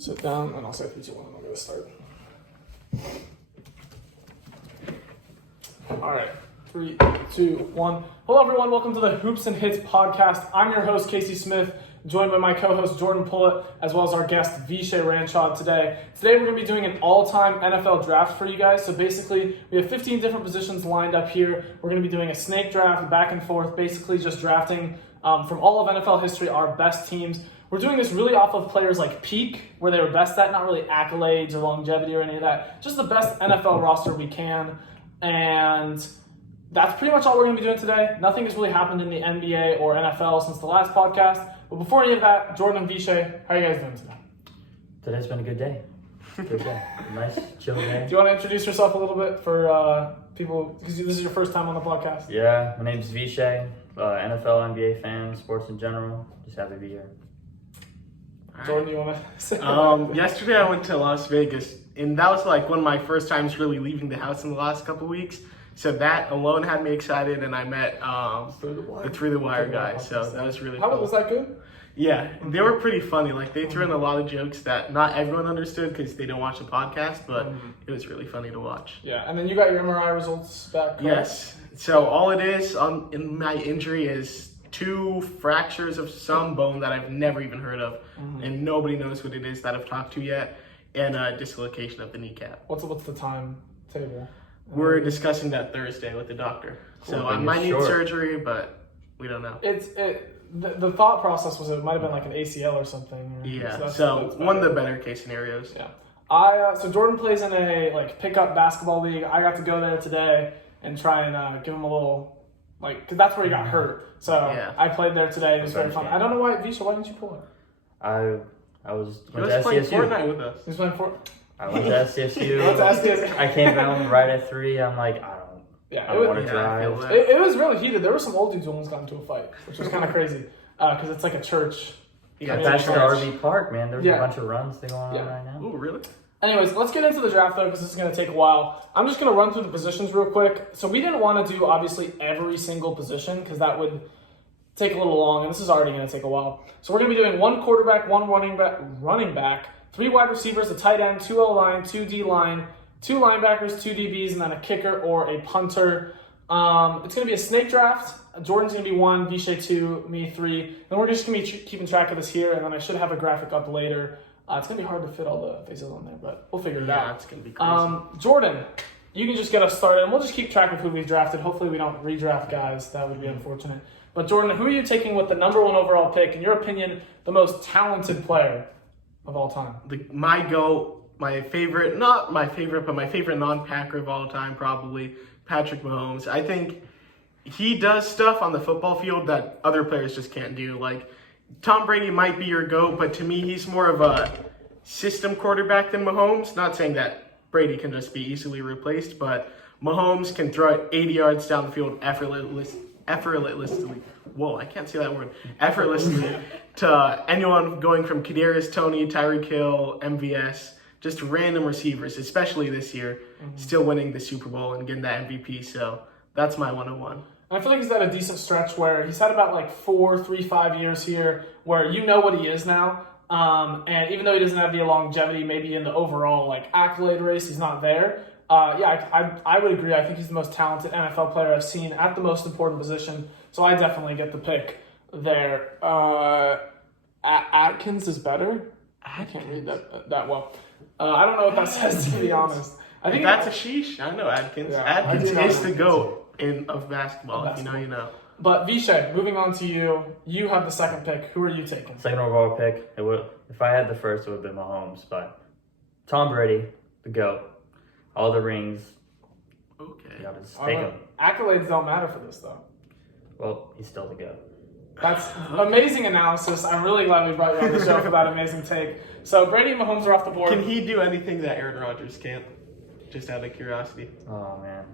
Sit down, and I'll say 3, 2, 1, and I'm going to start. All right, 3, 2, 1. Hello, everyone. Welcome to the Hoops and Hits podcast. I'm your host, Casey Smith, joined by my co-host, Jordan Pullett, as well as our guest, Veshay Ranchhod today. Today, we're going to be doing an all-time NFL draft for you guys. So basically, we have 15 different positions lined up here. We're going to be doing a snake draft, back and forth, basically just drafting from all of NFL history our best teams. We're doing this really off of players like peak, where they were best at, not really accolades or longevity or any of that. Just the best NFL roster we can. And that's pretty much all we're going to be doing today. Nothing has really happened in the NBA or NFL since the last podcast. But before any of that, Jordan and Veshay, how are you guys doing today? Today's been a good day. Good day. Nice, chill day. Do you want to introduce yourself a little bit for people, because this is your first time on the podcast? Yeah, my name's Veshay, NFL, NBA fan, sports in general. Just happy to be here. Jordan, you want to say? Yesterday I went to Las Vegas, and that was like one of my first times really leaving the house in the last couple weeks. So that alone had me excited, and I met the Through the Wire guys. So that was really cool. Was that good? Yeah, they were pretty funny. Like they threw in a lot of jokes that not everyone understood because they don't watch the podcast, but it was really funny to watch. Yeah, and then you got your MRI results back. Correct? Yes. So all it is in my injury is 2 fractures of some bone that I've never even heard of, and nobody knows what it is that I've talked to yet, and a dislocation of the kneecap. What's the timetable? We're discussing that Thursday with the doctor. Cool. So I might need surgery, but we don't know. The thought process was it might have been like an ACL or something. Yeah. So one of the better case scenarios. Yeah. So Jordan plays in a pickup basketball league. I got to go there today and try and give him a little because that's where he got hurt. So yeah. I played there today. It was very fun. I don't know why, Vesha, why didn't you pull it? I was playing Fortnite with us. He was playing Fortnite. I went to SCSU. I came down right at 3. I'm like, I don't want to drive. It was really heated. There were some old dudes who almost got into a fight, which was kind of crazy because it's like a church. That's the RV Park, man. There's a bunch of runs going on right now. Oh, really? Anyways, let's get into the draft, though, because this is going to take a while. I'm just going to run through the positions real quick. So we didn't want to do, obviously, every single position because that would take a little long, and this is already going to take a while. So we're going to be doing 1 quarterback, 1 running back, 3 wide receivers, a tight end, 2 O-line, 2 D-line, 2 linebackers, 2 DBs, and then a kicker or a punter. It's going to be a snake draft. Jordan's going to be 1, Veshay 2, me 3. Then we're just going to be keeping track of this here, and then I should have a graphic up later. It's going to be hard to fit all the faces on there, but we'll figure it out. Yeah, it's going to be crazy. Jordan, you can just get us started, and we'll just keep track of who we've drafted. Hopefully we don't redraft guys. That would be unfortunate. But Jordan, who are you taking with the number 1 overall pick? In your opinion, the most talented player of all time? My favorite non-Packer of all time, probably, Patrick Mahomes. I think he does stuff on the football field that other players just can't do. Like, Tom Brady might be your GOAT, but to me, he's more of a system quarterback than Mahomes. Not saying that Brady can just be easily replaced, but Mahomes can throw it 80 yards down the field effortlessly. Whoa, I can't say that word. Effortlessly to anyone going from Kadarius Toney, Tyreek Hill, MVS, just random receivers, especially this year, still winning the Super Bowl and getting that MVP. So that's my 101. I feel like he's had a decent stretch where he's had about 5 years here where you know what he is now. And even though he doesn't have the longevity, maybe in the overall accolade race, he's not there. I would agree. I think he's the most talented NFL player I've seen at the most important position. So I definitely get the pick there. Atkins is better. I can't read that well. I don't know what that says, to be honest. I think that's a sheesh. I know Atkins. Yeah, Atkins is the GOAT of basketball. If you know, you know. But Veshay, moving on to you. You have the second pick. Who are you taking? Second overall pick. If I had the first, it would have been Mahomes. But Tom Brady, the GOAT. All the rings. Okay. You gotta just take them. Accolades don't matter for this, though. Well, he's still the GOAT. That's amazing analysis. I'm really glad we brought you on the show for that amazing take. So Brady and Mahomes are off the board. Can he do anything that Aaron Rodgers can't? Just out of curiosity. Oh, man.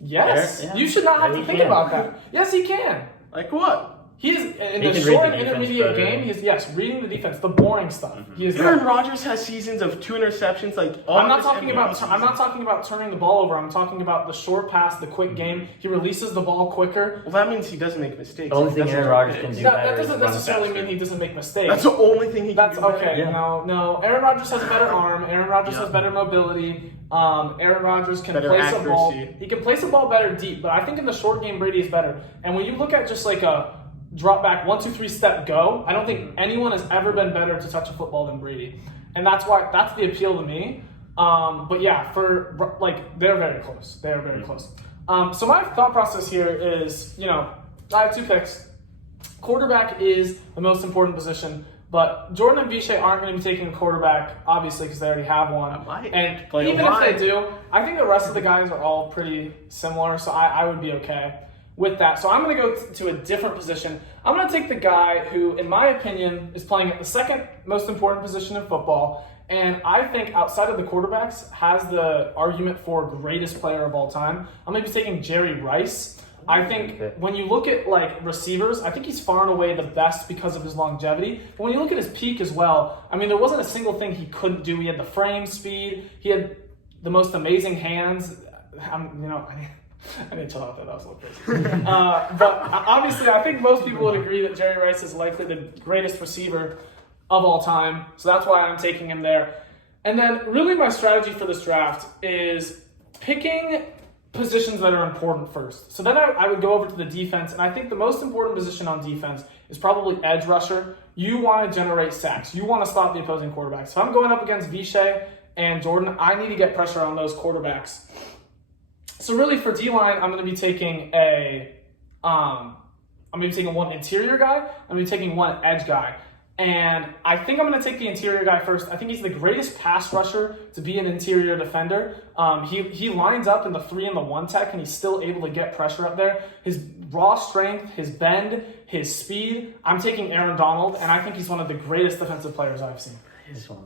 Yes. Yeah. You should not have to think about that. Yes, he can. Like what? He is in He the can short read and the defense intermediate better. game. He's reading the defense, the boring stuff. He is. Aaron Rodgers has seasons of 2 interceptions. Like all I'm not his talking MVP about. seasons. I'm not talking about turning the ball over. I'm talking about the short pass, the quick game. He releases the ball quicker. Well, that means he doesn't make mistakes. The only He thing doesn't Aaron make Rodgers can mistakes. do That better doesn't is run necessarily faster. mean he doesn't make mistakes. That's the only thing he can That's do. better. okay. Yeah. No. Aaron Rodgers has a better arm. Aaron Rodgers has better mobility. Aaron Rodgers can Better place a ball. accuracy. He can place a ball better deep, but I think in the short game Brady is better. And when you look at just like a drop back 1, 2, 3 step go, I don't think anyone has ever been better to touch a football than Brady, and that's the appeal to me. But yeah, for like they're very close. They are very close. So my thought process here is, I have 2 picks. Quarterback is the most important position, but Jordan and Veshay aren't going to be taking a quarterback, obviously, because they already have one. I might. And Play even alive. if they do, I think the rest of the guys are all pretty similar, so I would be okay with that. So I'm going to go to a different position. I'm going to take the guy who, in my opinion, is playing at the second most important position in football, and I think outside of the quarterbacks has the argument for greatest player of all time. I'm going to be taking Jerry Rice. I think when you look at like receivers, I think he's far and away the best because of his longevity. But when you look at his peak as well, I mean, there wasn't a single thing he couldn't do. He had the frame speed. He had the most amazing hands. I didn't chill out there. That was a little crazy. But obviously, I think most people would agree that Jerry Rice is likely the greatest receiver of all time. So that's why I'm taking him there. And then really my strategy for this draft is picking positions that are important first. So then I would go over to the defense, and I think the most important position on defense is probably edge rusher. You want to generate sacks. You want to stop the opposing quarterbacks. So I'm going up against Veshay and Jordan. I need to get pressure on those quarterbacks. So really for D-line, I'm going to be taking one interior guy. I'm going to be taking one edge guy. And I think I'm going to take the interior guy first. I think he's the greatest pass rusher to be an interior defender. He lines up in the 3 and the 1 tech, and he's still able to get pressure up there. His raw strength, his bend, his speed. I'm taking Aaron Donald, and I think he's one of the greatest defensive players I've seen.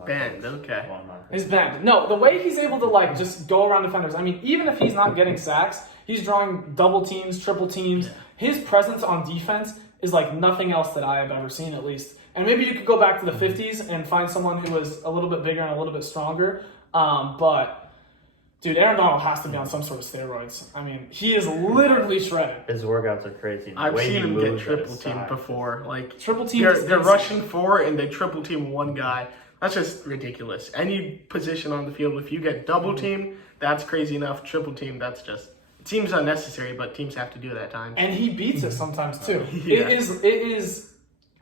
Bend, okay. His bend. No, the way he's able to just go around defenders. I mean, even if he's not getting sacks, he's drawing double teams, triple teams. Yeah. His presence on defense is like nothing else that I have ever seen, at least. And maybe you could go back to the 50s and find someone who was a little bit bigger and a little bit stronger. But, dude, Aaron Donald has to be on some sort of steroids. I mean, he is literally shredded. His workouts are crazy. I've seen him get triple teamed before. Like triple team. They're rushing 4 and they triple team one guy. That's just ridiculous. Any position on the field, if you get double teamed, that's crazy enough. Triple team, that's just, it seems unnecessary, but teams have to do it at times. And he beats it sometimes too. Yeah. It is.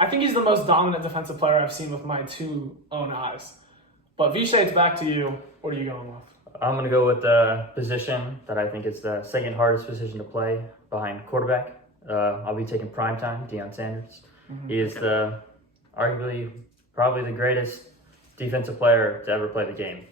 I think he's the most dominant defensive player I've seen with my 2 own eyes. But Veshay, it's back to you. What are you going with? I'm going to go with the position that I think is the second hardest position to play behind quarterback. I'll be taking primetime, Deion Sanders. Mm-hmm. He is arguably probably the greatest defensive player to ever play the game.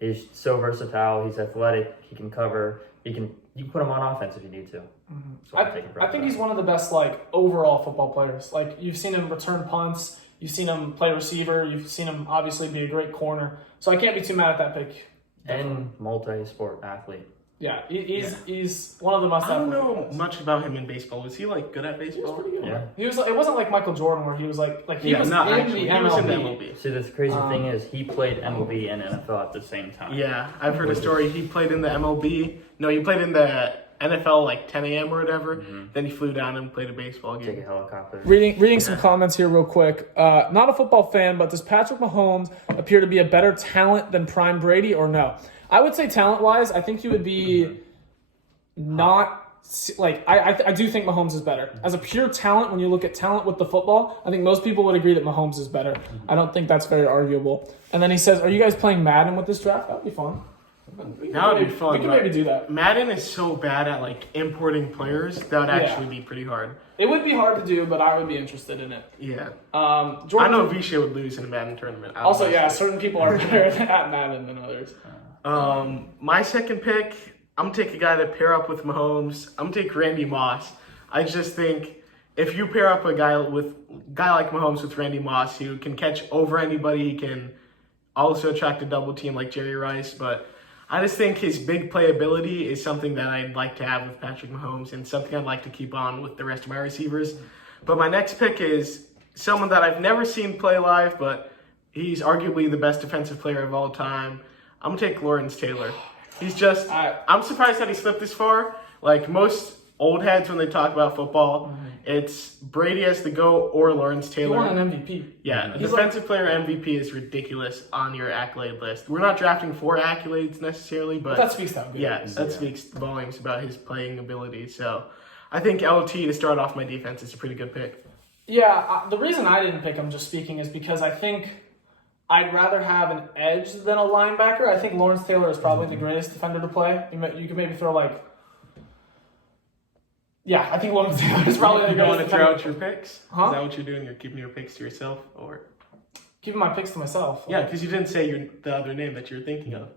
He's so versatile. He's athletic. He can cover. You can put him on offense if you need to. Mm-hmm. So I think he's one of the best overall football players. Like, you've seen him return punts. You've seen him play receiver. You've seen him obviously be a great corner. So I can't be too mad at that pick. And multi-sport athlete. Yeah, he's one of the must. I don't know much about him in baseball. Was he good at baseball? He was pretty good. Yeah. He was. It wasn't like Michael Jordan where he was he was not in actually. the He MLB. was in the MLB. See, the crazy thing is he played MLB and NFL at the same time. Yeah, I've heard a story. He played in the MLB. No, he played in the NFL 10 a.m. or whatever. Mm-hmm. Then he flew down and played a baseball game. Take a helicopter. Reading some comments here real quick. Not a football fan, but does Patrick Mahomes appear to be a better talent than prime Brady or no? I would say talent-wise, I think he would be not... I do think Mahomes is better. As a pure talent, when you look at talent with the football, I think most people would agree that Mahomes is better. I don't think that's very arguable. And then he says, are you guys playing Madden with this draft? That would be fun. That would be fun. We can maybe do that. Madden is so bad at importing players. That would actually be pretty hard. It would be hard to do, but I would be interested in it. Yeah. Jordan, I know Vishay would lose in a Madden tournament. Also, yeah, certain people are better at Madden than others. My second pick, I'm going to take a guy to pair up with Mahomes. I'm going to take Randy Moss. I just think if you pair up a guy like Mahomes with Randy Moss, who can catch over anybody, he can also attract a double team like Jerry Rice, but I just think his big playability is something that I'd like to have with Patrick Mahomes and something I'd like to keep on with the rest of my receivers. But my next pick is someone that I've never seen play live, but he's arguably the best defensive player of all time. I'm going to take Lawrence Taylor. He's just, I'm surprised that he slipped this far. Like most old heads when they talk about football, it's Brady as the GOAT or Lawrence He Taylor. won an MVP. Yeah, a defensive player MVP is ridiculous on your accolade list. We're not drafting for accolades necessarily, but that speaks to how good yeah, he is. that speaks volumes about his playing ability. So I think LT to start off my defense is a pretty good pick. Yeah, the reason I didn't pick him, just speaking, is because I think I'd rather have an edge than a linebacker. I think Lawrence Taylor is probably the greatest defender to play. You could maybe throw like... Yeah, I think Lawrence Taylor is probably the You want greatest to throw defender. out your picks? Huh? Is that what you're doing? You're keeping your picks to yourself? Or Keeping my picks to myself. yeah, because you didn't say the other name that you were thinking of.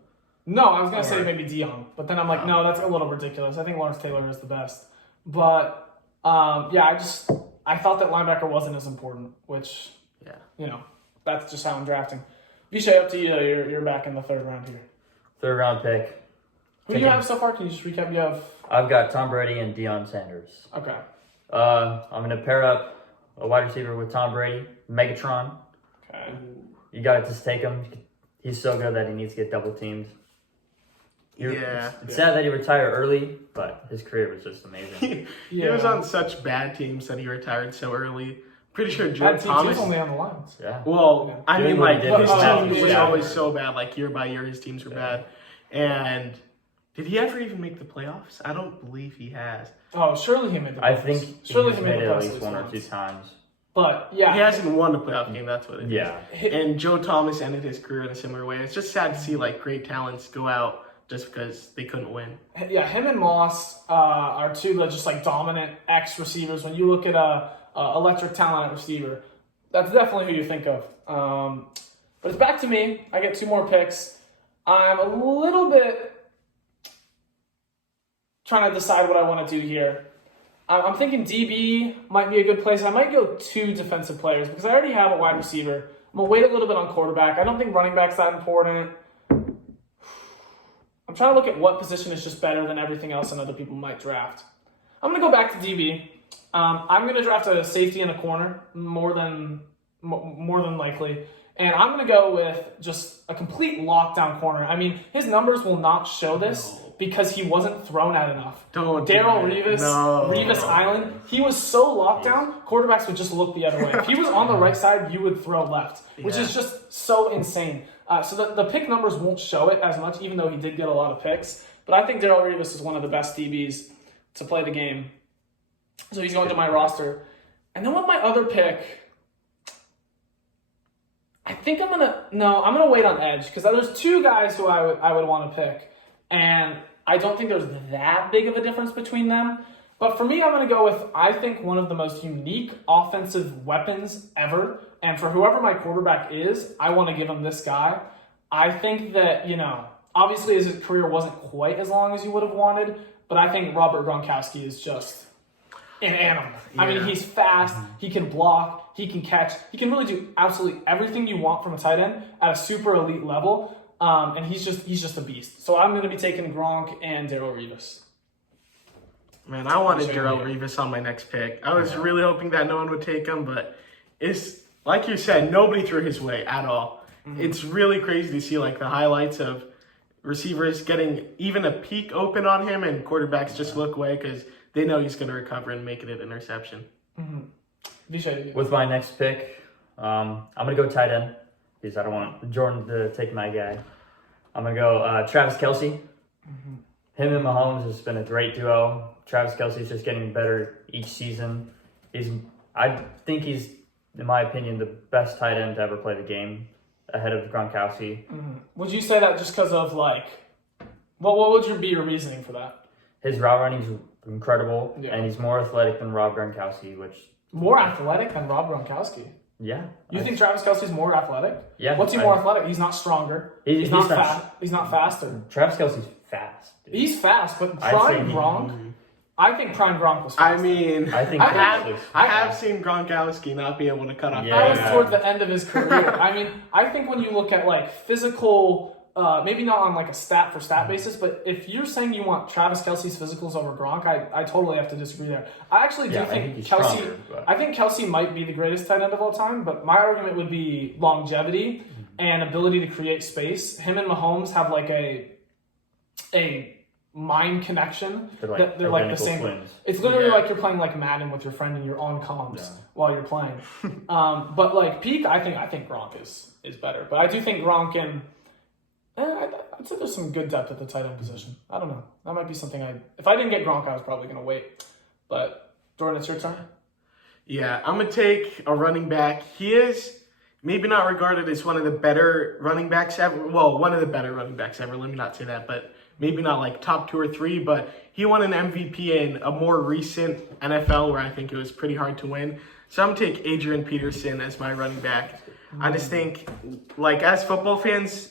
No, I was going to say Alright. maybe Dion. But then I'm like, no, that's a little ridiculous. I think Lawrence Taylor is the best. But, yeah, I thought that linebacker wasn't as important, which, that's just how I'm drafting. Vishay, up to you. You're back in the third round here. Third round pick. Who do you have so far? Can you just recap? You have... I've got Tom Brady and Deion Sanders. Okay. I'm going to pair up a wide receiver with Tom Brady, Megatron. Okay. You got to just take him. He's so good that he needs to get double teamed. It's sad that he retired early, but his career was just amazing. He was on such bad teams that he retired so early. Pretty sure Joe That team Thomas. only on the lines. Yeah. Well, I Doing mean, what like, he did his with team Stafford. was Yeah. always so bad. Like, year by year, his teams were bad. And did he ever even make the playoffs? I don't believe he has. Oh, surely he made the playoffs. I think surely he's he made made the it at playoffs least one or once. two times. But, yeah. He hasn't won a playoff game, that's what it is. Yeah. And Joe Thomas ended his career in a similar way. It's just sad to see, like, great talents go out just because they couldn't win. Yeah, him and Moss are two just like dominant X receivers. When you look at electric talent at receiver, that's definitely who you think of. But it's back to me. I get two more picks. I'm a little bit trying to decide what I want to do here. I'm thinking DB might be a good place. I might go two defensive players because I already have a wide receiver. I'm going to wait a little bit on quarterback. I don't think running back's that important. I'm trying to look at what position is just better than everything else and other people might draft. I'm going to go back to DB. I'm going to draft a safety and a corner more than likely. And I'm going to go with just a complete lockdown corner. I mean, his numbers will not show this because he wasn't thrown at enough. Don't do Darrell it. Revis, No. Revis Island, he was so locked down, quarterbacks would just look the other way. If he was on the right side, you would throw left, which is just so insane. So the pick numbers won't show it as much, even though he did get a lot of picks. But I think Darrell Revis is one of the best DBs to play the game. So he's going to my roster. And then with my other pick, I think I'm going to wait on edge because there's two guys who I would want to pick. And I don't think there's that big of a difference between them. But for me, I'm going to go with, I think, one of the most unique offensive weapons ever. And for whoever my quarterback is, I want to give him this guy. I think that, obviously his career wasn't quite as long as you would have wanted, but I think Robert Gronkowski is just an animal. Yeah. I mean, he's fast, he can block, he can catch, he can really do absolutely everything you want from a tight end at a super elite level. And he's just a beast. So I'm going to be taking Gronk and Darrell Revis. Man, I wanted Darrell Revis on my next pick. I was really hoping that no one would take him, but it's like you said, nobody threw his way at all. Mm-hmm. It's really crazy to see like the highlights of receivers getting even a peek open on him, and quarterbacks just look away because they know he's going to recover and make it an interception. Mm-hmm. With my next pick, I'm going to go tight end because I don't want Jordan to take my guy. I'm going to go Travis Kelce. Mm-hmm. Him and Mahomes has been a great duo. Travis Kelce's just getting better each season. I think he's, in my opinion, the best tight end to ever play the game, ahead of Gronkowski. Mm-hmm. Would you say that just because of what would be your reasoning for that? His route running's incredible, Yeah. and he's more athletic than Rob Gronkowski, which... More athletic than Rob Gronkowski? Yeah. You think Travis Kelce's more athletic? Yeah. What's he more athletic? He's not stronger. He's not fast. He's not faster. Travis Kelce's fast. Dude. He's fast, but prime Gronk... I think prime Gronk was fast. I mean, I think I have seen Gronkowski not be able to cut off. That was toward the end of his career. I mean, I think when you look at physical maybe not on like a stat for stat basis, but if you're saying you want Travis Kelce's physicals over Gronk, I totally have to disagree there. I actually do think he's Kelce. stronger, but- I think Kelce might be the greatest tight end of all time, but my argument would be longevity and ability to create space. Him and Mahomes have like a mind connection. They're like they're like the identical same. twins. It's literally Yeah. like you're playing like Madden with your friend and you're on comms Yeah. while you're playing. But like peak, I think Gronk is better. But I do think Gronk and I'd say there's some good depth at the tight end position. I don't know. That might be something if I didn't get Gronk, I was probably gonna wait. But Jordan, it's your turn. Yeah, I'm going to take a running back. He is maybe not regarded as one of the better running backs ever. Well, one of the better running backs ever. Let me not say that, but maybe not like top 2 or 3. But he won an MVP in a more recent NFL where I think it was pretty hard to win. So I'm going to take Adrian Peterson as my running back. I just think, like, as football fans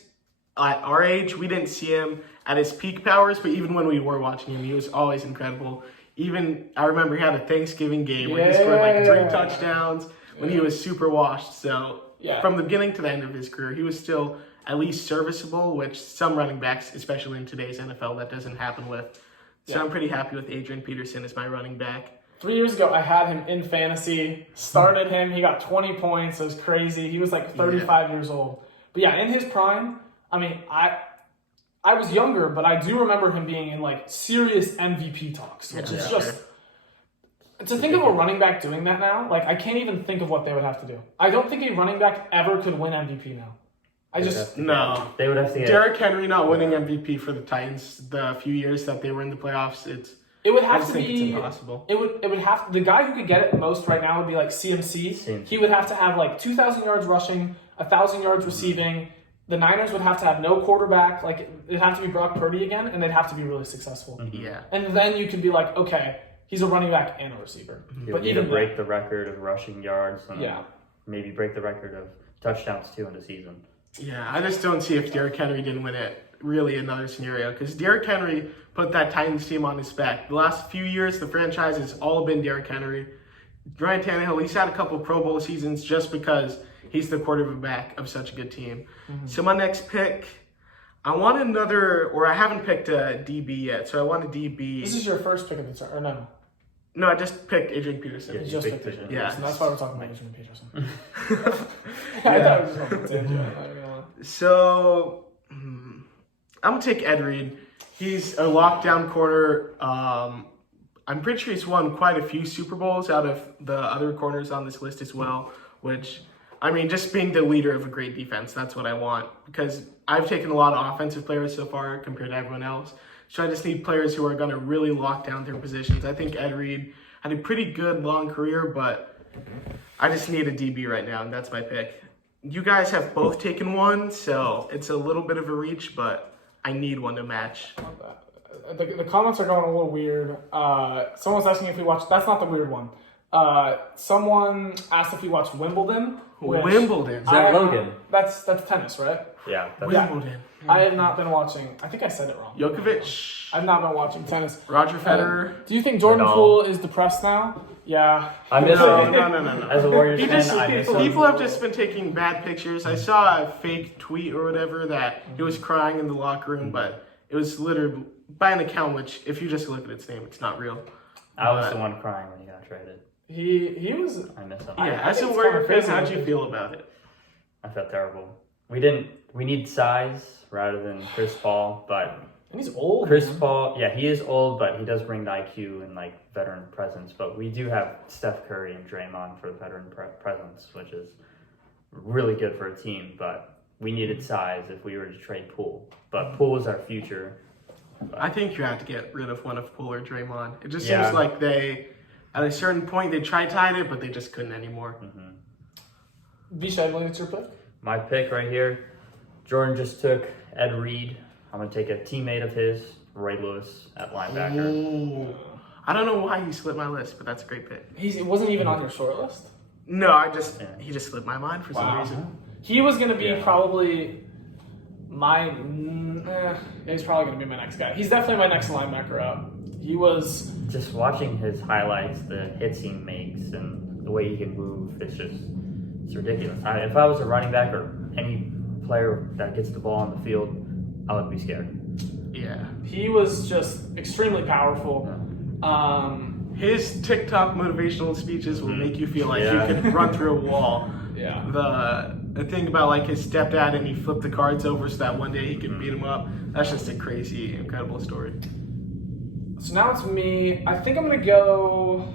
at our age, we didn't see him at his peak powers, but even when we were watching him, he was always incredible. Even, I remember he had a Thanksgiving game where he scored like 3 touchdowns when he was super washed. So from the beginning to the end of his career, he was still at least serviceable, which some running backs, especially in today's NFL, that doesn't happen with. So I'm pretty happy with Adrian Peterson as my running back. 3 years ago, I had him in fantasy, started him, he got 20 points, it was crazy. He was like 35 years old. But yeah, in his prime, I mean, I was younger, but I do remember him being in like serious MVP talks, which is just... To think of a running back doing that now, like I can't even think of what they would have to do. I don't think a running back ever could win MVP now. No. They would have to get Derrick Henry not winning MVP for the Titans the few years that they were in the playoffs, it would I have just to think be it's impossible. It would have the guy who could get it most right now would be like CMC. He would have to have like 2,000 yards rushing, 1,000 yards receiving. The Niners would have to have no quarterback. Like it'd have to be Brock Purdy again, and they'd have to be really successful. Yeah. And then you could be like, okay, he's a running back and a receiver. He But would even break the record of rushing yards and Yeah. maybe break the record of touchdowns too in the season. Yeah, I just don't see if Derrick Henry didn't win it really another scenario because Derrick Henry put that Titans team on his back. The last few years, the franchise has all been Derrick Henry. Ryan Tannehill, he's had a couple Pro Bowl seasons just because he's the quarterback of such a good team. So my next pick, I want another, or I haven't picked a DB yet, so I want a DB. This is your first pick of the turn, or no? No, I just picked Adrian Peterson. Yeah. You just picked Peterson. Adrian Peterson. That's why we're talking about Adrian Peterson. I Yeah. thought it was just a tangent. I'm not gonna lie. So I'm gonna take Ed Reed. He's a lockdown corner. I'm pretty sure he's won quite a few Super Bowls out of the other corners on this list as well. Which, I mean, just being the leader of a great defense, that's what I want. Because I've taken a lot of offensive players so far compared to everyone else. So I just need players who are going to really lock down their positions. I think Ed Reed had a pretty good long career, but I just need a DB right now, and that's my pick. You guys have both taken one, so it's a little bit of a reach, but I need one to match. The comments are going a little weird. Someone's asking if we watched. That's not the weird one. Someone asked if we watched Wimbledon. which Wimbledon. Is that Logan? That's tennis, right? Yeah. That's Wimbledon. I have not been watching. I think I said it wrong. Djokovic. I've not been watching tennis. Roger Federer. Do you think Jordan Nadal. Poole is depressed now? Yeah. I miss him. No. As a Warriors He fan, just, I miss him. people have just been taking bad pictures. I saw a fake tweet or whatever that he was crying in the locker room, but it was literally by an account which, if you just look at its name, it's not real. I was the one crying when he got traded. He was. I miss him. Yeah, I as a think it's Warrior kinda fan, crazy how'd you that- feel about it? I felt terrible. We need size rather than Chris Paul, but And he's old. Chris man. Paul, yeah, he is old, but he does bring the IQ and like veteran presence. But we do have Steph Curry and Draymond for the veteran presence, which is really good for a team. But we needed size if we were to trade Poole. But Poole is our future. I think you have to get rid of one of Poole or Draymond. It just Yeah. seems like they, at a certain point, they tried to hide it, but they just couldn't anymore. Vishay, I believe it's your pick. My pick right here, Jordan just took Ed Reed. I'm going to take a teammate of his, Ray Lewis, at linebacker. Ooh. I don't know why he slipped my list, but that's a great pick. It wasn't even on your short list. No, he just slipped my mind for some reason. He was going to be Yeah. probably he's probably going to be my next guy. He's definitely my next linebacker up. He was... Just watching his highlights, the hits he makes, and the way he can move, it's ridiculous. If I was a running back or any player that gets the ball on the field, I would be scared. Yeah. He was just extremely powerful. His TikTok motivational speeches will make you feel like Yeah. you could run through a wall. Yeah. The thing about like his stepdad and he flipped the cards over so that one day he could beat him up. That's just a crazy, incredible story. So now it's me. I think I'm going to go...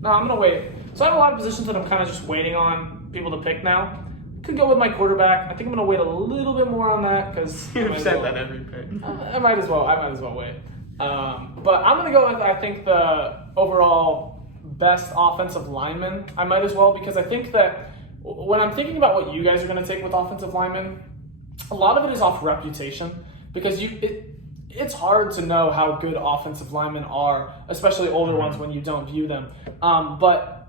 No, I'm going to wait. So I have a lot of positions that I'm kind of just waiting on people to pick now. Could go with my quarterback. I think I'm going to wait a little bit more on that because... You've said that every pick. I might as well wait. But I'm going to go with, I think, the overall best offensive lineman. I might as well, because I think that when I'm thinking about what you guys are going to take with offensive linemen, a lot of it is off reputation, because it's hard to know how good offensive linemen are, especially older ones, when you don't view them. But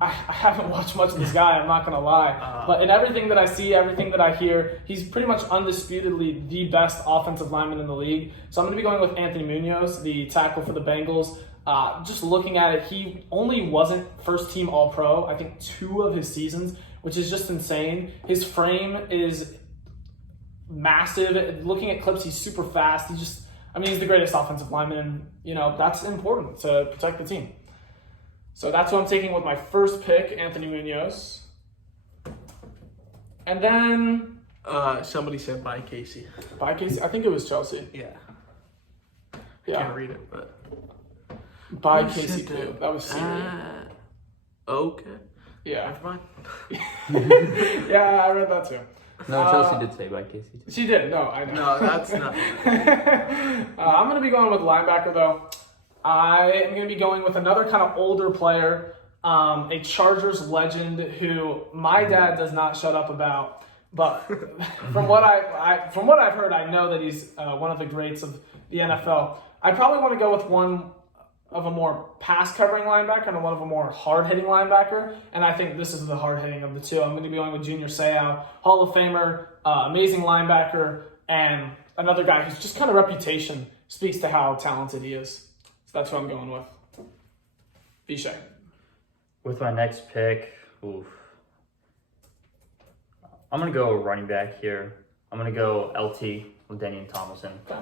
I haven't watched much of this guy, I'm not going to lie. But in everything that I see, everything that I hear, he's pretty much undisputedly the best offensive lineman in the league. So I'm going to be going with Anthony Munoz, the tackle for the Bengals. Just looking at it, he only wasn't first team All-Pro, I think 2 of his seasons, which is just insane. His frame is massive. Looking at clips, he's super fast. He's the greatest offensive lineman, and, that's important to protect the team. So that's what I'm taking with my first pick, Anthony Munoz. And then... Somebody said bye, Casey. By Casey? I think it was Chelsea. Yeah. Yeah. Can't read it, but... By Who Casey said too. That was Siri. Okay. Yeah. Never mind. Yeah, I read that too. No, Chelsea did say by Casey too. She did. No, I know. No, that's not. I'm going to be going with linebacker, though. I am going to be going with another kind of older player, a Chargers legend who my dad does not shut up about. But from what I've heard, I know that he's one of the greats of the NFL. I probably want to go with one of a more pass-covering linebacker and one of a more hard-hitting linebacker, and I think this is the hard-hitting of the two. I'm going to be going with Junior Seau, Hall of Famer, amazing linebacker, and another guy whose just kind of reputation speaks to how talented he is. So that's what I'm going with. Vishay. With my next pick, I'm going to go running back here. I'm going to go LT, Daniel Tomlinson. Okay.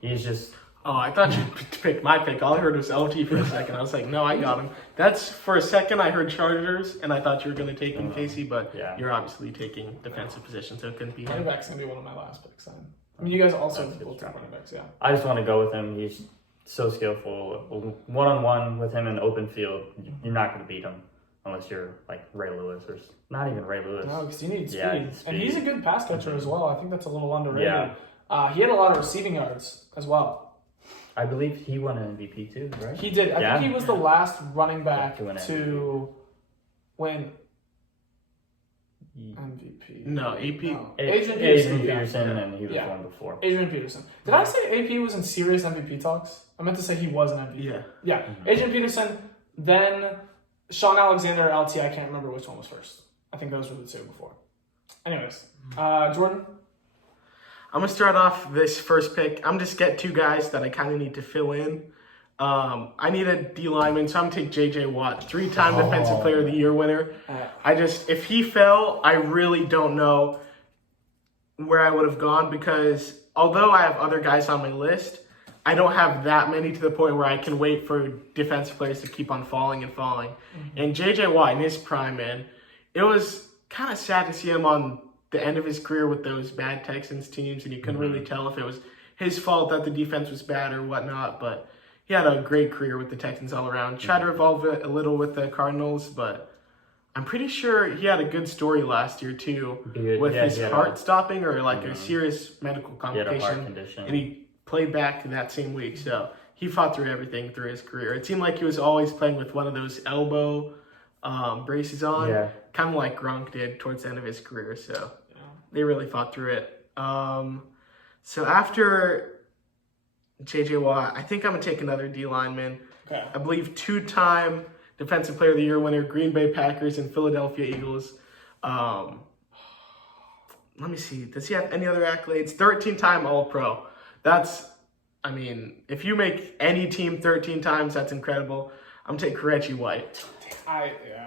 He's just... Oh, I thought you picked my pick. All I heard was LT for a second. I was like, no, I got him. That's, for a second, I heard Chargers, and I thought you were going to take him, Casey, but you're obviously taking defensive position, so it couldn't be him. Running back's going to be one of my last picks. I mean, you guys also both took running backs, yeah. I just want to go with him. He's so skillful. One-on-one with him in open field, you're not going to beat him unless you're like Ray Lewis or not even Ray Lewis. No, because you need speed. Yeah, And he's a good pass catcher as well. I think that's a little underrated. Yeah. He had a lot of receiving yards as well. I believe he won an MVP too, right? He did. I think he was the last running back To win to win MVP. No, AP. No. Adrian Peterson. Peterson, Yeah. and he was one before. Adrian Peterson. Did I say AP was in serious MVP talks? I meant to say he was an MVP. Yeah. Yeah. Adrian Peterson, then Sean Alexander, LT. I can't remember which one was first. I think those were the two before. Anyways, Jordan? I'm going to start off this first pick. I'm just get 2 guys that I kind of need to fill in. I need a D lineman, so I'm going to take J.J. Watt, 3-time Defensive Player of the Year winner. If he fell, I really don't know where I would have gone, because although I have other guys on my list, I don't have that many to the point where I can wait for defensive players to keep on falling and falling. Mm-hmm. And J.J. Watt in his prime, man, it was kind of sad to see him on the end of his career with those bad Texans teams, and you couldn't really tell if it was his fault that the defense was bad or whatnot, but he had a great career with the Texans all around. Tried to revolve it a little with the Cardinals, but I'm pretty sure he had a good story last year too, with his heart stopping or like a serious medical complication, he had a heart condition. And he played back that same week, so he fought through everything through his career. It seemed like he was always playing with one of those elbow braces on, kind of like Gronk did towards the end of his career, so they really fought through it. So after J.J. Watt, I think I'm going to take another D lineman. Okay. I believe 2-time Defensive Player of the Year winner, Green Bay Packers and Philadelphia Eagles. Let me see. Does he have any other accolades? 13-time All-Pro. If you make any team 13 times, that's incredible. I'm taking Reggie White.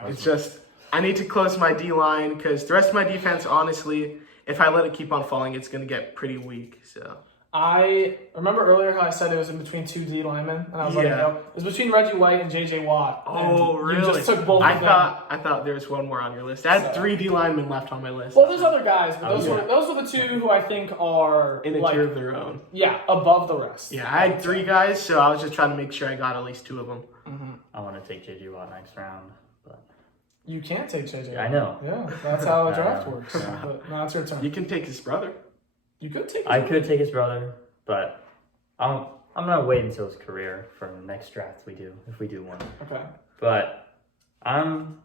It's just, I need to close my D-line because the rest of my defense, honestly, if I let it keep on falling, it's going to get pretty weak. So I remember earlier how I said it was in between two D linemen, and I was like, Yeah. no, it was between Reggie White and J.J. Watt. Oh, and really? You just took both I of them. thought there was one more on your list. I had 3 D linemen left on my list. Well, there's other guys, but those Yeah. were the two who I think are in a like, tier of their own. yeah, above the rest. Yeah, I had 3 guys, so I was just trying to make sure I got at least 2 of them. I want to take J.J. Watt next round, but You can't take J.J. I know. Yeah, that's how a draft know. works. Yeah. But now it's your turn. You can take his brother. You could take. I could take his brother, but I'm gonna wait until his career for the next draft we do, if we do one. Okay. But I'm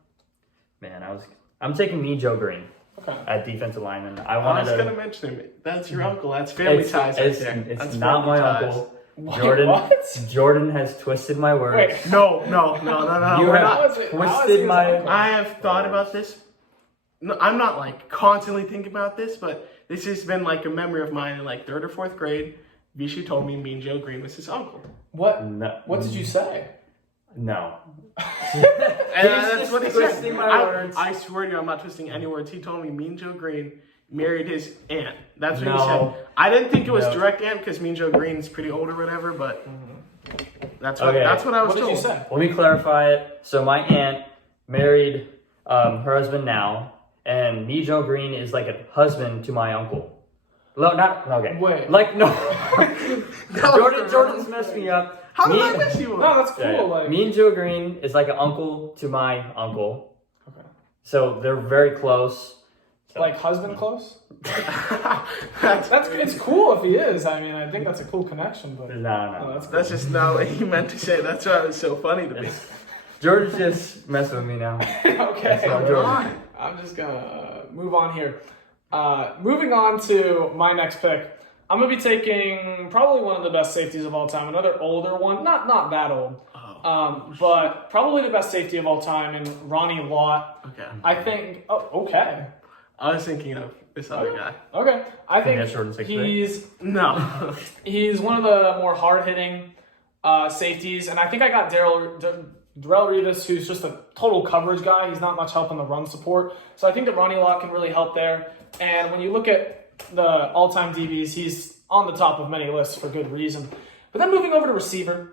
taking me Joe Green Okay. at defensive lineman. I I wanted was going to. to mention him. That's your uncle. That's family ties right there. It's That's not family my ties. uncle. Wait, Jordan. what? Jordan has twisted my words. Wait. No. You We're have not. How is it- how is twisted he his my. uncle? I have thought about this. No, I'm not like constantly thinking about this, but this has been like a memory of mine in like 3rd or 4th grade. Vishy told me and Joe Green was his uncle. What? No, What did you say? No. And that's just what he twisting said. my words. I swear to you, I'm not twisting any words. He told me and Joe Green married his aunt. That's what he No. said. I didn't think it was No. direct aunt because and Joe Green's pretty old or whatever, but that's what Okay. that's what I was What did told. you say? Let me clarify it. So my aunt married her husband now, and me, Joe Green, is like a husband to my uncle. No, not okay. Wait. Like no. was Jordan's messed me up. How did Me- I miss you? No, that's cool. Yeah, yeah. Like. Me and Joe Green is like an uncle to my uncle. Okay. So they're very close. So, Like husband close? that's It's cool if he is. I mean, I think that's a cool connection. But no. that's just not what he meant to say. That's why it was so funny to me. Jordan's just messing with me now. okay. not Jordan. I'm just gonna move on here. Moving on to my next pick. I'm gonna be taking probably one of the best safeties of all time. Another older one, not that old, but probably the best safety of all time, in Ronnie Lott. Okay. I think. Oh, okay. I was thinking of this other guy. Okay. I Think think that's Jordan 6'3"? No. he's one of the more hard-hitting safeties, and I think I got Darrell Revis, who's just a total coverage guy. He's not much help in the run support, so I think that Ronnie Lott can really help there. And when you look at the all-time DBs, he's on the top of many lists for good reason. But then moving over to receiver,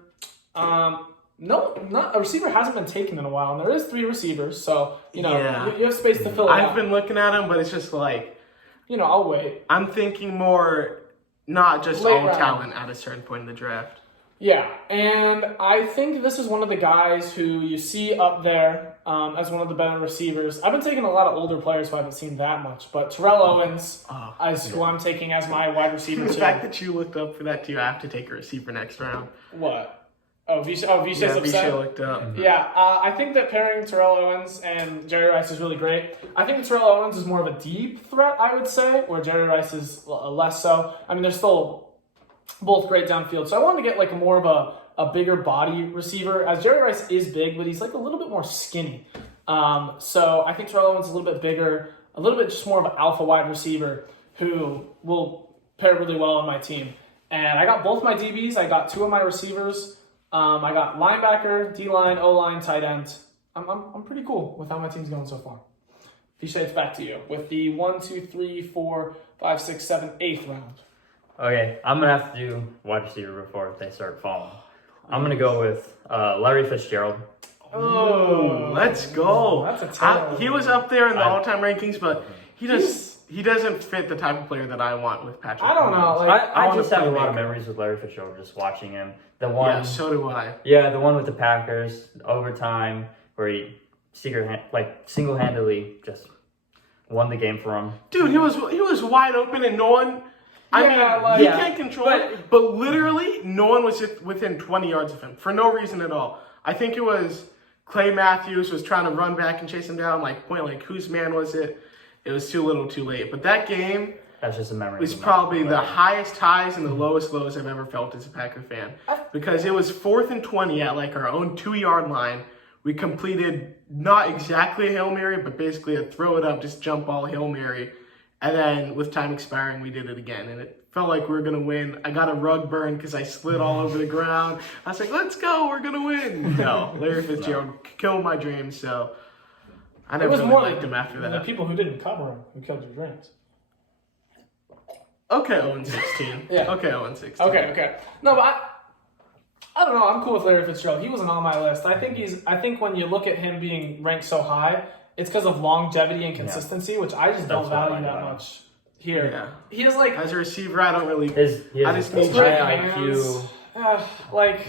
not a receiver hasn't been taken in a while, and there is 3 receivers, so you have space to fill it I've out. been looking at him, but it's just like I'll wait. I'm thinking more not just Late all round. talent at a certain point in the draft. Yeah, and I think this is one of the guys who you see up there as one of the better receivers. I've been taking a lot of older players who I haven't seen that much, but Terrell Owens is who I'm taking as my wide receiver The too. fact that you looked up for that too, I have to take a receiver next round. What? Vishay's Yeah, upset? Vishay looked up. Yeah, I think that pairing Terrell Owens and Jerry Rice is really great. I think that Terrell Owens is more of a deep threat, I would say, where Jerry Rice is less so. I mean, they're still both great downfield. So I wanted to get like more of a bigger body receiver, as Jerry Rice is big, but he's like a little bit more skinny. So I think Terrell Owens is a little bit bigger, a little bit just more of an alpha wide receiver who will pair really well on my team. And I got both my DBs. I got 2 of my receivers. I got linebacker, D-line, O-line, tight end. I'm pretty cool with how my team's going so far. Vishay, it's back to you with the 1, 2, 3, 4, 5, 6, 7, 8th round. Okay, I'm gonna have to do wide receiver before they start falling. I'm gonna go with Larry Fitzgerald. Oh, Let's go. That's a terrible He was up there in the I- all-time rankings, but he doesn't fit the type of player that I want with Patrick. I don't know. Mahomes. Like, I want just a have a lot of playmaker. memories with Larry Fitzgerald just watching him. The one, Yeah, so do I. the one with the Packers overtime where he single-handedly just won the game for him. Dude, he was wide open and no one. I Yeah, mean, like- he Yeah, can't control it, but literally no one was within 20 yards of him for no reason at all. I think it was Clay Matthews was trying to run back and chase him down, whose man was it? It was too little, too late. But that game That's just a memory. was of a probably memory. the highest highs and the lowest lows I've ever felt as a Packer fan, because it was 4th and 20 at our own 2-yard line. We completed not exactly a Hail Mary, but basically a throw it up, just jump ball Hail Mary. And then with time expiring, we did it again. And it felt like we were going to win. I got a rug burn because I slid all over the ground. I was like, let's go, we're going to win. No, Larry Fitzgerald killed my dreams, so I it never was really more liked like him after the that. people who didn't cover him who killed your dreams. Okay, 0-16. Yeah. Okay, 0-16. Okay. No, but I don't know. I'm cool with Larry Fitzgerald. He wasn't on my list. I think when you look at him being ranked so high, it's because of longevity and consistency, which I just don't That's what I value like that about him. much here. Yeah. He is like As a receiver, I don't really. He I has just a need high hands. IQ. Like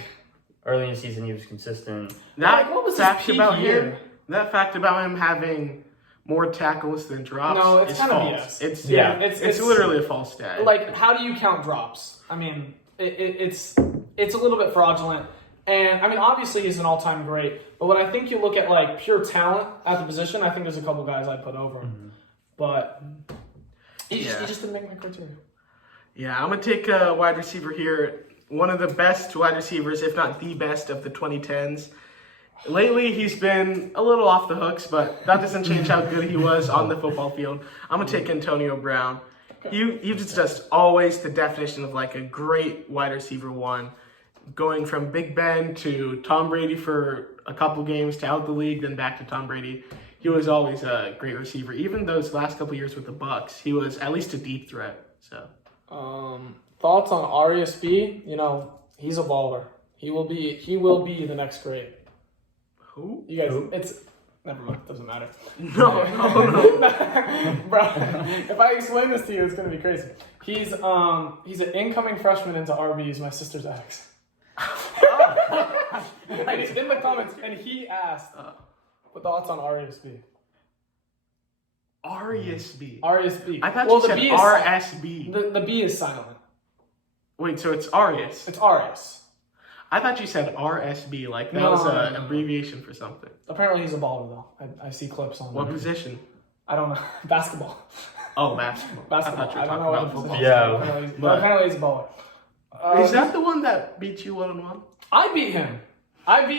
Early in the season, he was consistent. That what was his fact peak about year? him. That fact about him having more tackles than drops. No, it's is kind of false. BS. It's it's literally a false stat. like how do you count drops? I mean, it's a little bit fraudulent. And I mean, obviously he's an all-time great. But when I think you look at like pure talent at the position, I think there's a couple guys I'd put over him. But he just didn't make my criteria. Yeah, I'm gonna take a wide receiver here. One of the best wide receivers, if not the best, of the 2010s. Lately, he's been a little off the hooks, but that doesn't change how good he was on the football field. I'm gonna take Antonio Brown. He was just always the definition of like a great wide receiver one, going from Big Ben to Tom Brady for a couple games to out the league, then back to Tom Brady. He was always a great receiver. Even those last couple years with the Bucks, he was at least a deep threat. So, Thoughts on RESB? You know, he's a baller. He will be the next great. who? You guys, it's never mind. Doesn't matter. No. Bro, if I explain this to you, it's gonna be crazy. He's an incoming freshman into RB's, my sister's ex. And he's in the comments, and he asked, "What thoughts on RESB?" RESB. RESB. I thought well, you the said B is RSB. the B is silent. Wait, so it's RES. It's RS. I thought you said RSB, like that No, was an no. abbreviation for something. Apparently, he's a baller though. I see clips on. What position? I don't know. Basketball. Oh, basketball. Basketball. I thought you were I don't talking know what about the football. position is. Yeah. Apparently he's a baller. Is that the one that beat you 1-on-1? I beat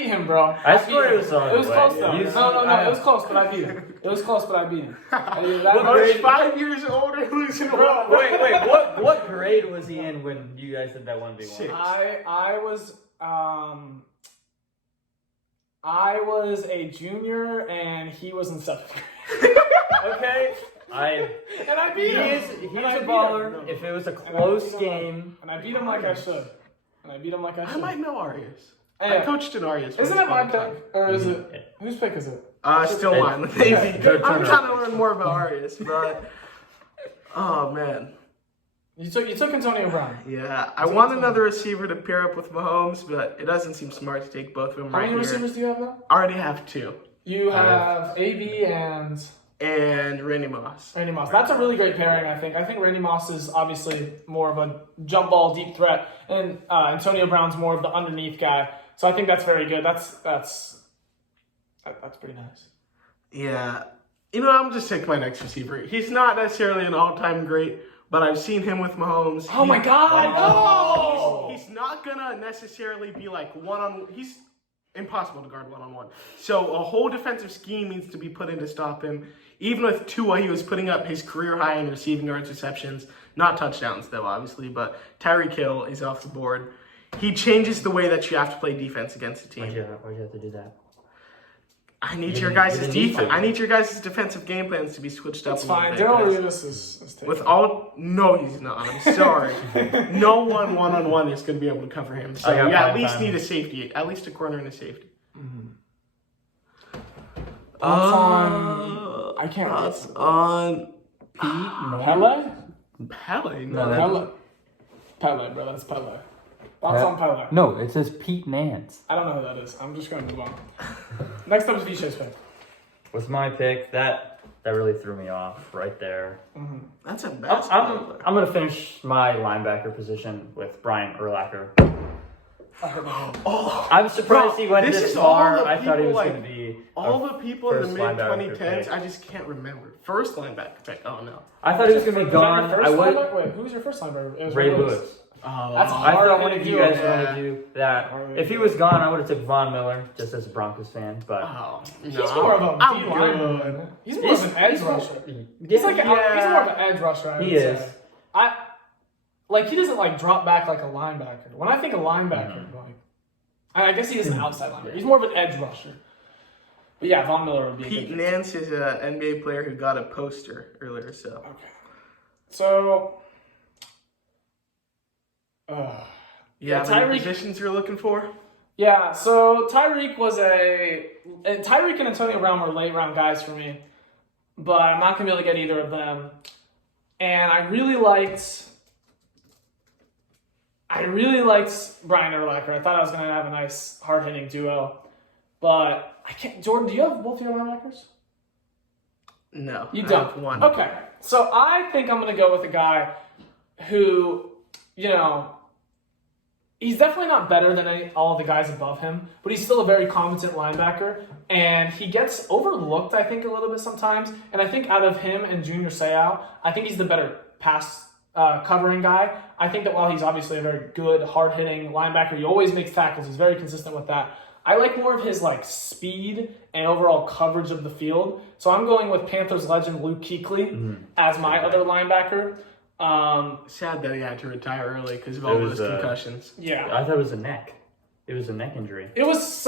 him, bro. I beat swear him. it was on It was the way. close though. He's- No. It was close, but I beat him. It was close, but I beat him. I was 5 years older, losing a Bro, Wait, what grade was he in when you guys did that 1v1? Six. I was a junior and he was in 7th grade. Okay? And I beat him. He's And I a beat baller. him. If it was a And I close beat him game, And I beat him like I should. I might know Arias. Hey, I coached in Arias. isn't it my pick? Or is it... Whose pick is it? Still mine. Maybe. Good I'm turn. trying to learn more about Arias, but... Oh, man. You took Antonio Brown. Yeah, I want another receiver to pair up with Mahomes, but it doesn't seem smart to take both of them How right many here. receivers do you have now? I already have 2. You have AB and Randy Moss. Randy Moss. That's a really great pairing, I think. I think Randy Moss is obviously more of a jump ball deep threat, and Antonio Brown's more of the underneath guy. So I think that's very good. That's pretty nice. Yeah. You know, I'm just taking my next receiver. He's not necessarily an all-time great, but I've seen him with Mahomes. Oh my God! No! He's not gonna necessarily be like one-on. He's impossible to guard one-on-one. So a whole defensive scheme needs to be put in to stop him. Even with Tua, he was putting up his career high in receiving yards, receptions, not touchdowns though, obviously. But Tyreek Hill is off the board. He changes the way that you have to play defense against a team. why'd you have to do that? I need You your didn't- guys' you didn't need defense. to. I need your guys' defensive game plans to be switched up. It's a little fine. bit, Daryl 'cause Reeves is taking with all, no, he's not. I'm sorry. No one-on-one is going to be able to cover him. So I got yeah, at prime least time. need a safety, at least a corner and a safety. I can't read. Thoughts on Pele? Pele? No, No, Pele, bro. That's Pele. Thoughts on Pele? No, it says Pete Nance. I don't know who that is. I'm just going to move on. Next up is Vishay's pick. With my pick, that really threw me off right there. that's a basketball. I'm gonna finish my linebacker position with Brian Urlacher. I hurt my hand. I'm surprised Bro, he went this this is all far. the I thought he people, was like, gonna be All the people in the first mid linebacker 2010s, pick. I just can't remember. First linebacker pick. Oh no. I thought he was gonna be Was that gone. your I first would linebacker? Wait, who was your first linebacker? It was Ray Lewis. Oh, That's I hard thought to one of do, you guys yeah. were gonna do that. Hard If he was gone, I would have took Von Miller just as a Broncos fan. But Oh, no. He's more of a I'm D good. lineman. He's more of an edge rusher. He's like he's Yeah. more of an edge rusher. I He would is. say. He doesn't like drop back like a linebacker. When I think of linebacker, I guess he is an outside linebacker. He's more of an edge rusher. But yeah, Von Miller would be a Pete good Nance is an NBA player who got a poster earlier, so. Okay. So Yeah, Tyreek. positions you're looking for? Yeah, so Tyreek and Antonio Brown were late round guys for me, but I'm not gonna be able to get either of them. And I really liked Brian Urlacher. I thought I was gonna have a nice hard hitting duo, but I can't. Jordan, do you have both your linebackers? No, You I don't. have one. Okay, so I think I'm gonna go with a guy who, he's definitely not better than all the guys above him, but he's still a very competent linebacker, and he gets overlooked, I think, a little bit sometimes. And I think out of him and Junior Seau, I think he's the better pass covering guy. I think that while he's obviously a very good, hard-hitting linebacker, he always makes tackles. He's very consistent with that. I like more of his speed and overall coverage of the field. So I'm going with Panthers legend Luke Kuechly as my other linebacker. Sad that he had to retire early because of all those concussions. Yeah, I thought it was a neck. It was a neck injury. It was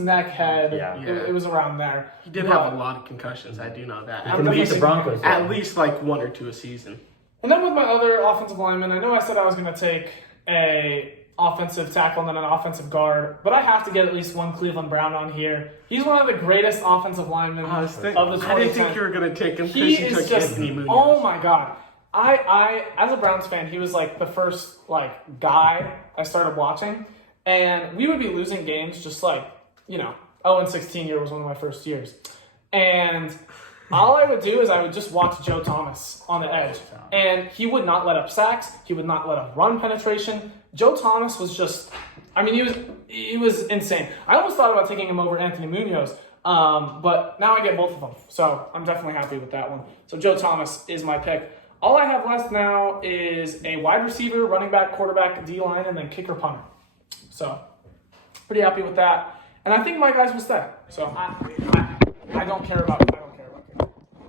neck, head. Yeah. It was around there. He did have a lot of concussions. I do know that. I'm Couldn't beat the Broncos. At least 1 or 2 a season. And then with my other offensive lineman, I know I said I was going to take a offensive tackle and then an offensive guard, but I have to get at least one Cleveland Brown on here. He's one of the greatest offensive linemen of the 2010s. I didn't think you were going to take him because He you is took just, Anthony Munoz. oh my God. I as a Browns fan, he was the first guy I started watching, and we would be losing games just 0-16 year was one of my first years. And all I would do is I would just watch Joe Thomas on the edge. And he would not let up sacks. He would not let up run penetration. Joe Thomas was just, he was insane. I almost thought about taking him over Anthony Munoz, but now I get both of them. So I'm definitely happy with that one. So Joe Thomas is my pick. All I have left now is a wide receiver, running back, quarterback, D-line, and then kicker, punter. So pretty happy with that. And I think my guys will stay. So I don't care about kicker.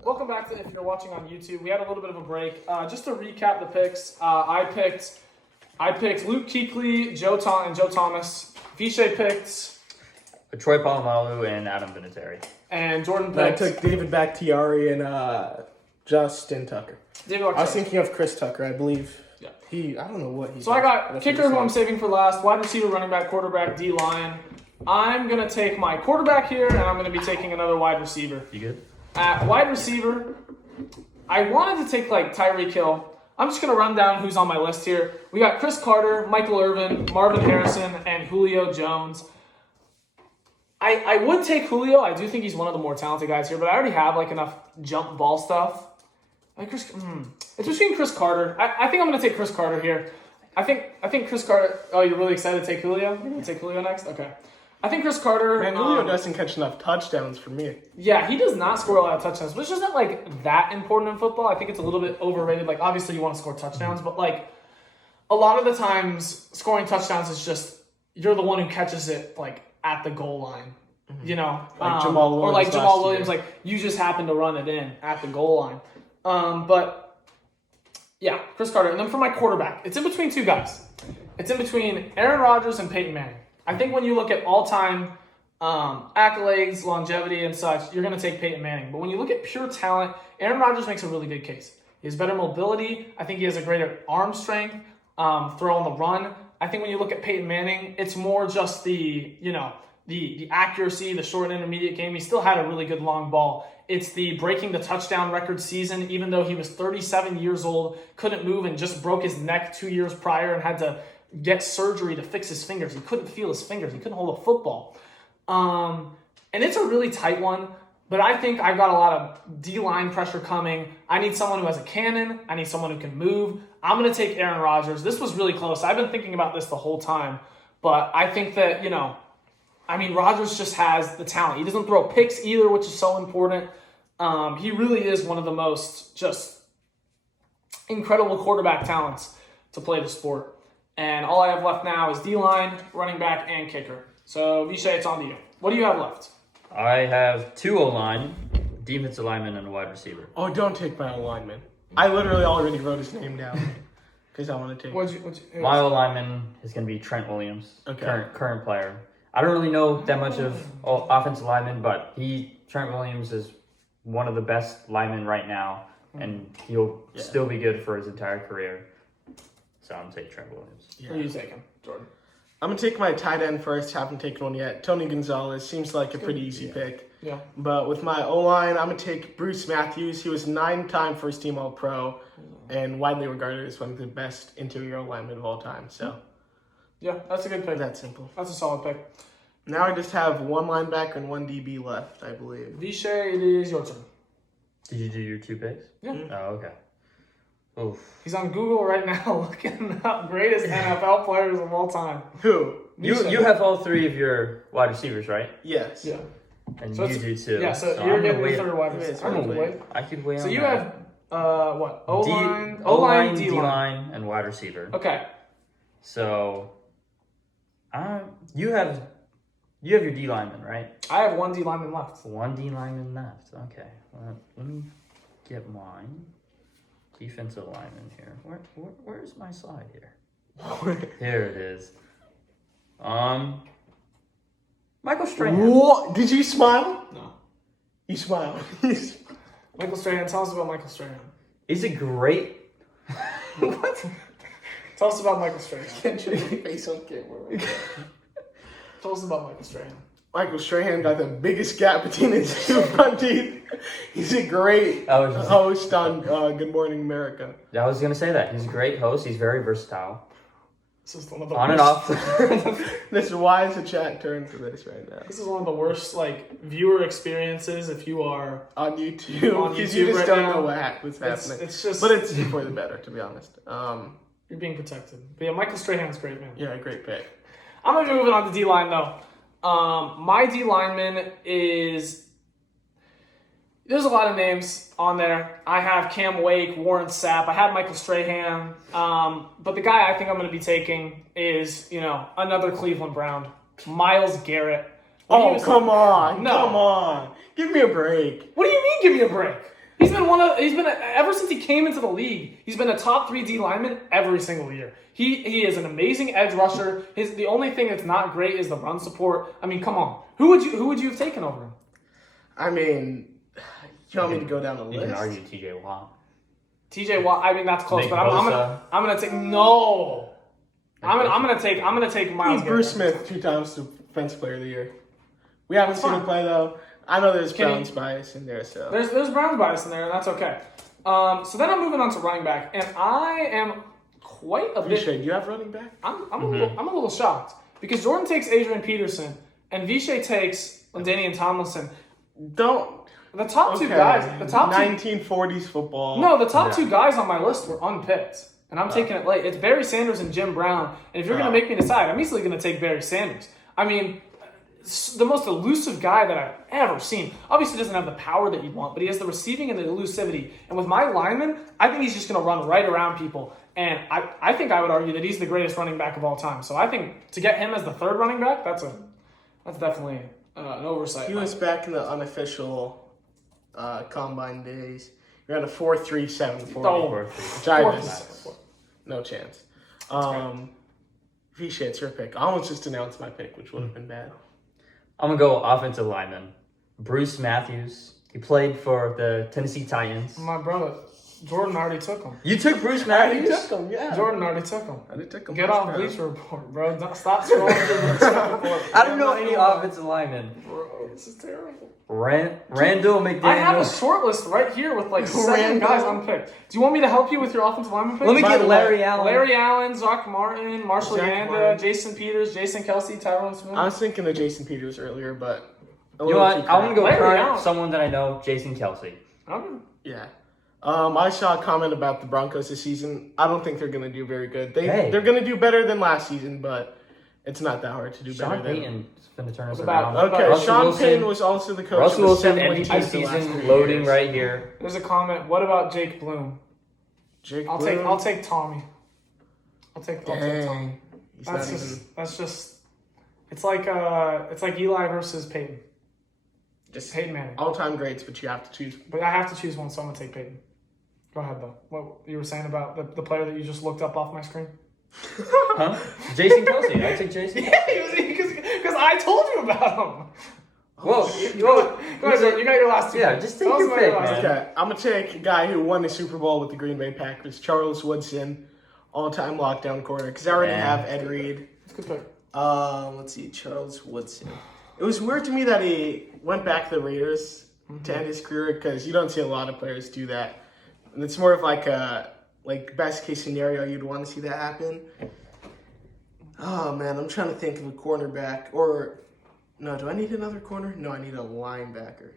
Welcome back to if you're watching on YouTube. We had a little bit of a break. Just to recap the picks, I picked Luke Kuechly, Joe Thomas. Vishay picked Troy Polamalu and Adam Vinatieri. And Jordan And I picked took David Bakhtiari and Justin Tucker. David I was Bakhtiari. thinking of Chris Tucker, I believe. Yeah. I don't know what he So I got kicker, who I'm saving for last, wide receiver, running back, quarterback, D-line. I'm going to take my quarterback here, and I'm going to be taking another wide receiver. You good? At wide receiver, I wanted to take Tyreek Hill. I'm just going to run down who's on my list here. We got Chris Carter, Michael Irvin, Marvin Harrison, and Julio Jones. I would take Julio. I do think he's one of the more talented guys here, but I already have enough jump ball stuff. It's between Chris Carter. I think I'm going to take Chris Carter here. I think Chris Carter. Oh, you're really excited to take Julio? You're going to take Julio next? Okay. I think Chris Carter. Man, Julio doesn't catch enough touchdowns for me. Yeah, he does not score a lot of touchdowns, which isn't that important in football. I think it's a little bit overrated. Obviously you want to score touchdowns, but a lot of the times scoring touchdowns is just you're the one who catches it at the goal line. You know, Jamal Williams or Jamal Williams, you just happen to run it in at the goal line. But yeah, Chris Carter. And then for my quarterback, it's in between two guys. It's in between Aaron Rodgers and Peyton Manning. I think when you look at all-time accolades, longevity, and such, you're going to take Peyton Manning. But when you look at pure talent, Aaron Rodgers makes a really good case. He has better mobility. I think he has a greater arm strength, throw on the run. I think when you look at Peyton Manning, it's more just the accuracy, the short and intermediate game. He still had a really good long ball. It's the breaking the touchdown record season, even though he was 37 years old, couldn't move, and just broke his neck 2 years prior and had to get surgery to fix his fingers. He couldn't feel his fingers. He couldn't hold a football. And it's a really tight one, but I think I've got a lot of D-line pressure coming. I need someone who has a cannon. I need someone who can move. I'm going to take Aaron Rodgers. This was really close. I've been thinking about this the whole time, but I think that, Rodgers just has the talent. He doesn't throw picks either, which is so important. He really is one of the most just incredible quarterback talents to play the sport. And all I have left now is D-line, running back, and kicker. So, Vishay, it's on to you. What do you have left? I have 2 O-line, defensive lineman, and a wide receiver. Oh, don't take my lineman. I literally already wrote his name down because I want to take My O-lineman is going to be Trent Williams, current player. I don't really know that much of offensive linemen, but Trent Williams is one of the best linemen right now, and he'll still be good for his entire career. So I'm going to take Trent Williams. Who are you taking, Jordan? I'm going to take my tight end first. Haven't taken one yet. Tony Gonzalez seems like a pretty easy pick. Yeah. But with my O-line, I'm going to take Bruce Matthews. He was 9-time first-team All-Pro and widely regarded as one of the best interior linemen of all time. So, Yeah, that's a good pick. that's simple. That's a solid pick. Now I just have one linebacker and one DB left, I believe. Vishay, it is your turn. Did you do your 2 picks? Yeah. Oh, okay. Oof. He's on Google right now looking up greatest NFL players of all time. Who? You have all 3 of your wide receivers, right? Yes. Yeah. And So you it's- do too. Yeah, so I'm you're gonna getting your wait. third wide Yeah, receiver. it's I'm gonna fine. wait. I could wait So on you that. have what? O-line, O-line, D-line. D-line, and wide receiver. Okay. So, you have your D lineman, right? I have one D lineman left. One D lineman left. Okay. Well, let me get mine. Defensive lineman here. Where's my slide here? Here it is. Michael Strahan. What? Did you smile? No. You smiled. Michael Strahan. Tell us about Michael Strahan. He's a great. What? Tell us about Michael Strahan. Can't show your face on camera. Tell us about Michael Strahan. Michael Strahan got the biggest gap between his 2 front teeth. He's a great I was just- host on Good Morning America. I was gonna say that he's a great host. He's very versatile. This is one of the On and worst. off. This is why is the chat turned to this right now. This is one of the worst viewer experiences if you are. On YouTube. On Because YouTube you just right don't now. know what's happening. It's just. But it's for the better, to be honest. You're being protected. But yeah, Michael Strahan's great, man. Yeah, great pick. I'm gonna be moving on to D line though. My D lineman is. There's a lot of names on there. I have Cam Wake, Warren Sapp. I had Michael Strahan. But the guy I think I'm going to be taking is, another Cleveland Brown, Myles Garrett. Oh, come on. No. Come on. Give me a break. What do you mean? Give me a break. He's been ever since he came into the league. He's been a top 3 D lineman every single year. He is an amazing edge rusher. The only thing that's not great is the run support. I mean, come on. Who would you have taken over him? I mean, you want me to go down the You can list? argue TJ Watt. TJ Watt. I mean, that's close, Nick but I'm gonna take no. I'm gonna take Myles He's Bruce Garrett. Smith, 2 times Defensive Player of the Year. We haven't That's seen fine. him play though. I know there's Can he- Browns bias in there, so There's Browns bias in there, and that's okay. So then I'm moving on to running back, and I am quite a bit. Vishay, do you have running back? I'm a little shocked because Jordan takes Adrian Peterson and Vishay takes Ladainian Tomlinson. Don't. The top 2 guys, the top 2 1940s football. No, the top Yeah. 2 guys on my list were unpicked, and I'm taking it late. It's Barry Sanders and Jim Brown, and if you're going to make me decide, I'm easily going to take Barry Sanders. I mean, the most elusive guy that I've ever seen. Obviously doesn't have the power that you'd want, but he has the receiving and the elusivity. And with my lineman, I think he's just going to run right around people, and I think I would argue that he's the greatest running back of all time. So I think to get him as the 3rd running back, that's definitely an oversight. He was back in the unofficial combine days. You're at a 4.37 40. Oh, Which I fourth just is- no chance. Vishay, it's your pick. I almost just announced my pick, which would have been bad. I'm gonna go offensive lineman. Bruce Matthews. He played for the Tennessee Titans. My brother, Jordan already took him. You took Bruce I Matthews? took him, yeah. Jordan already took him. I did take him. Get first off round. Bleacher Report, bro. Don't stop scrolling through Bleacher Report. I don't know any offensive linemen. Bro, this is terrible. Randall McDaniel. I have a short list right here with 7 Randall. guys unpicked. Do you want me to help you with your offensive lineman pick? Let me By get the Larry way, Allen. Larry Allen, Zach Martin, Marshall Zach Yanda, Martin. Jason Peters, Jason Kelsey, Tyrone Smith. I was thinking of Jason Peters earlier, but a You know little what? too I'm gonna go Larry current, Allen. someone that I know, Jason Kelsey. Okay. Yeah. I saw a comment about the Broncos this season. I don't think they're going to do very good. Hey. They're going to do better than last season, but it's not that hard to do Sean better than. Payton's going to turn us About- around. Okay, Russell Sean Wilson- Payton was also the coach. Russell of Wilson, the MVP 7 wins the last season, 3 loading years. right here. There's a comment. What about Jake Bloom? Jake I'll Bloom. take Tommy. I'll take Tommy. Dang. He's That's not just even that's just it's like Eli versus Peyton. just Peyton Manning. all-time greats, but you have to choose. But I have to choose one, so I'm gonna take Peyton. Go ahead though. What you were saying about the player that you just looked up off my screen? Huh? Jason Kelsey. I take Jason. Because I told you about him. Whoa. Go ahead, you got your last 2. Yeah, just take Tell us your about pick, last man. two. Okay, I'm gonna take a guy who won the Super Bowl with the Green Bay Packers, Charles Woodson, all-time lockdown corner because I already have Ed Reed. It's a good pick. Let's see, Charles Woodson. It was weird to me that he went back to the Raiders to end his career because you don't see a lot of players do that. And it's more of like a best case scenario you'd want to see that happen. Oh man, I'm trying to think of a cornerback or no, do I need another corner? No, I need a linebacker.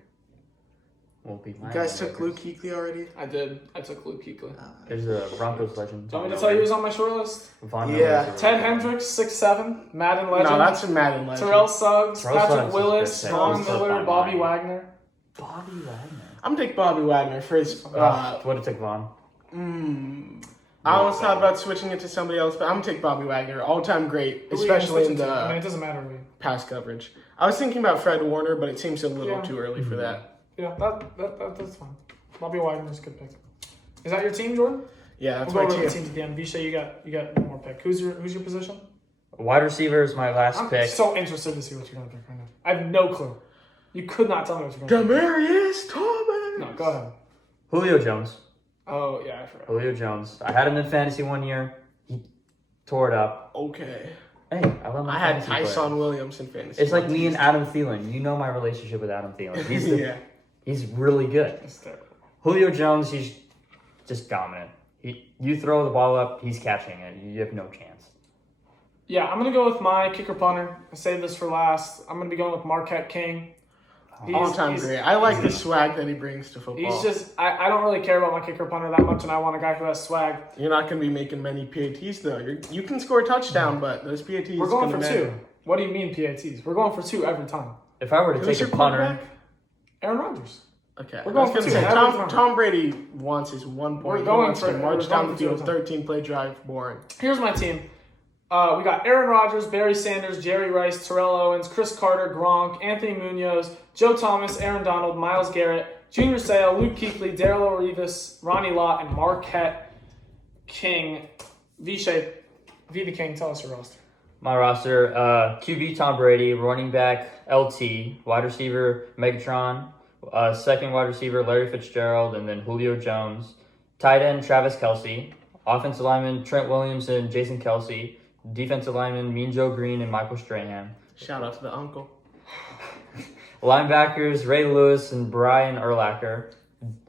Won't be You guys took Luke Kuechly already? I did. I took Luke Kuechly. There's a Broncos legend. Do you want me to tell you who was on my short list? Von Yeah. Miller's a Ted really- Hendricks, 6'7", Madden legend. No, that's a Madden legend. Terrell Suggs, Terrell Patrick Suggs is Willis, good. Von Also Miller, fine Bobby line. Wagner. Bobby Wagner. I'm gonna take Bobby Wagner for his. Would have took Von. I almost thought about switching it to somebody else, but I'm gonna take Bobby Wagner, all-time great, especially in I mean, the it doesn't matter to me. pass coverage. I was thinking about Fred Warner, but it seems a little Yeah. too early for that. Yeah, that's fine. Bobby Wagner's a good pick. Is that your team, Jordan? Yeah, that's We'll my go over the team. teams at the end. Vishay, you got one more pick. Who's your position? Wide receiver is my last I'm pick. so interested to see what you're gonna pick right now. I have no clue. You could not tell me what you're gonna pick. Demarius Thomas. No, go ahead. Julio Jones. Oh yeah, I forgot. Julio Jones. I had him in fantasy one year. He tore it up. Okay. Hey, I love my I had fantasy player. Tyson Williams in fantasy. It's like me and Adam Thielen. You know my relationship with Adam Thielen. He's really good. It's terrible. Julio Jones, he's just dominant. You throw the ball up, he's catching it. You have no chance. Yeah, I'm gonna go with my kicker punter. I saved this for last. I'm gonna be going with Marquette King. All-time great. I like the swag that he brings to football. He's just I don't really care about my kicker punter that much, and I want a guy who has swag. You're not going to be making many PATs, though. You can score a touchdown, but those PATs We're going for gonna two. matter. What do you mean PATs? We're going for two every time. If I were to Who's take your a punter, quarterback? Aaron Rodgers. Okay. We're I going was for gonna two say, every time. Tom Brady wants his 1 point. We're He going wants for- to march we're down going the for two field, every time. 13-play drive, boring. Here's my team. We got Aaron Rodgers, Barry Sanders, Jerry Rice, Terrell Owens, Chris Carter, Gronk, Anthony Munoz, Joe Thomas, Aaron Donald, Myles Garrett, Junior Seau, Luke Kuechly, Darrell Revis, Ronnie Lott, and Marquette King. Vishay, V the King, tell us your roster. my roster, QB Tom Brady, running back LT, wide receiver Megatron, second wide receiver Larry Fitzgerald, and then Julio Jones, tight end Travis Kelce, offensive lineman Trent Williams and Jason Kelce, defensive lineman Mean Joe Green and Michael Strahan, Shout out to the uncle. linebackers Ray Lewis and Brian Urlacher,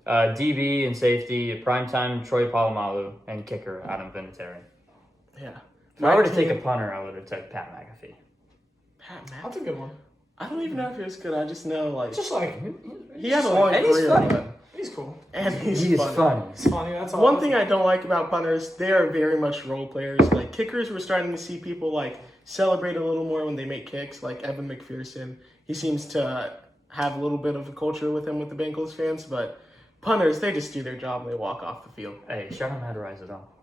DB and safety primetime Troy Polamalu, and kicker Adam Vinatieri. Yeah. If I were to take a punter, I would have taken Pat McAfee. Pat That's a good one. I don't even know if he was good. I just know, like, Just like, he had a long and he's career. funny. but- he's cool. And he's He is funny. funny. He's funny, that's all. One thing I don't like about punters, they are very much role players. Like kickers, we're starting to see people like celebrate a little more when they make kicks. Like Evan McPherson, he seems to have a little bit of a culture with him with the Bengals fans. But punters, they just do their job and they walk off the field. Hey, shout out to rise it up.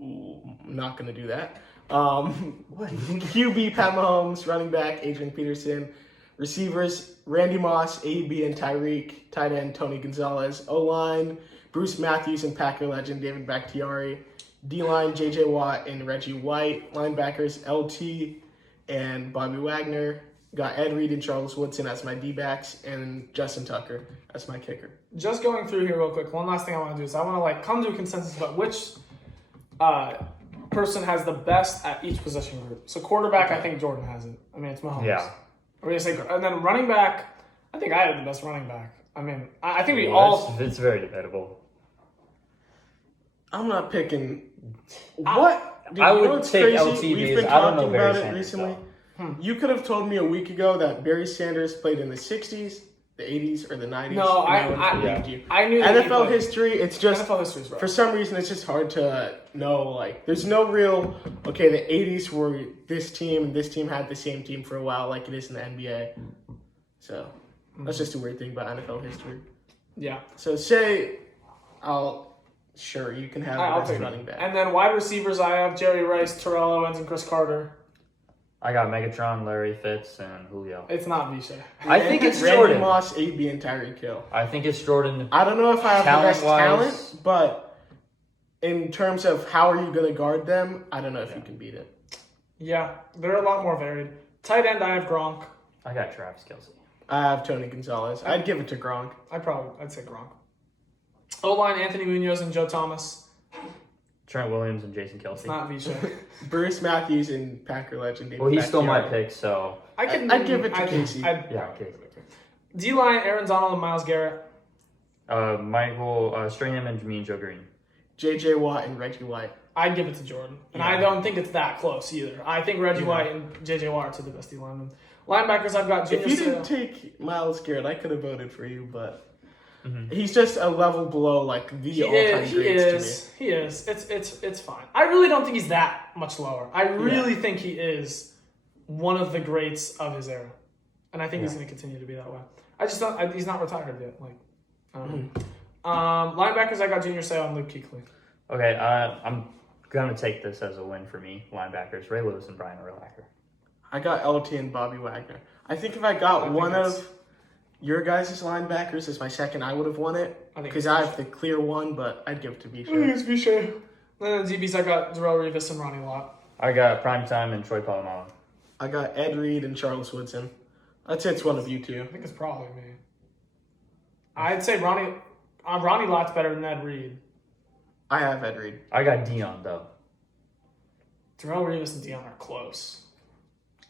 Ooh, I'm not gonna do that. QB Pat Mahomes, running back Adrian Peterson, receivers Randy Moss, AB, and Tyreek, tight end Tony Gonzalez, O-line Bruce Matthews and Packer legend David Bakhtiari, D-line JJ Watt and Reggie White, linebackers LT and Bobby Wagner. Got Ed Reed and Charles Woodson as my D-backs, and Justin Tucker as my kicker. Just going through here real quick, one last thing I want to do is I want to like come to a consensus about which person has the best at each position group. So quarterback, I think Jordan has it. I mean, it's Mahomes. Yeah. We're gonna say, and then running back, I think I have the best running back. I mean, I think we all. It's very debatable. I'm not picking. What? Dude, I you know would what's take crazy? LT We've because been I don't know talking Barry about it Sanders, recently. though. You could have told me a week ago that Barry Sanders played in the 60s, the 80s, or the 90s. No, and I would have believed you. I knew that he NFL played. history, it's just, NFL history is right. for some reason, it's just hard to know. Like, there's no real, okay, the 80s were this team, and this team had the same team for a while, like it is in the NBA. So, that's just a weird thing about NFL history. Yeah, So, sure, you can have the I'll best take running it. back. And then wide receivers, I have Jerry Rice, Terrell Owens, and Chris Carter. I got Megatron, Larry Fitz, and Julio. It's not Vishay. I think it's Randy Jordan. Moss, AB, and Tyreek Hill. I think it's Jordan. I don't know if I have the best Talent-wise- talent, but in terms of how are you going to guard them, I don't know if you can beat it. Yeah, they're a lot more varied. Tight end, I have Gronk. I got Travis Kelce. I have Tony Gonzalez. I'd give it to Gronk. I'd say Gronk. O-line, Anthony Munoz and Joe Thomas. Trent Williams and Jason It's Kelsey. not Vishay. Bruce Matthews and Packer legend. David Well, he's still my Bakhtiari. pick, so I'd give it to Casey. yeah, okay. D-line, Aaron Donald and Myles Garrett. Michael Strahan and Jamin Joe Green. J.J. Watt and Reggie White. I'd give it to Jordan. And Yeah. I don't think it's that close either. I think Reggie Yeah. White and J.J. Watt are two of the best D-linemen. Linebackers, I've got Junior If you Seau. didn't take Myles Garrett, I could have voted for you, but Mhm. he's just a level below like the all-time He greats to me. is. It's fine. I really don't think he's that much lower. I really think he is one of the greats of his era. And I think he's going to continue to be that way. I just don't. He's not retired yet. Like, I don't know. Linebackers, I got Junior Seau and Luke Kuechly. Okay, I'm gonna take this as a win for me. Linebackers: Ray Lewis and Brian Urlacher. I got LT and Bobby Wagner. I think if I got think one that's- of your guys' linebackers as my second, I would have won it. I think Because it's I have the clear one, but I'd give it to I think Vishay. it's Vishay. Then DBs, I got Darrell Revis and Ronnie Lott. I got Primetime and Troy Polamalu. I got Ed Reed and Charles Woodson. I'd say it's one of you two. I think it's probably me. I'd say Ronnie Lott's better than Ed Reed. I have Ed Reed. I got Dion though. Darrell Revis and Dion are close.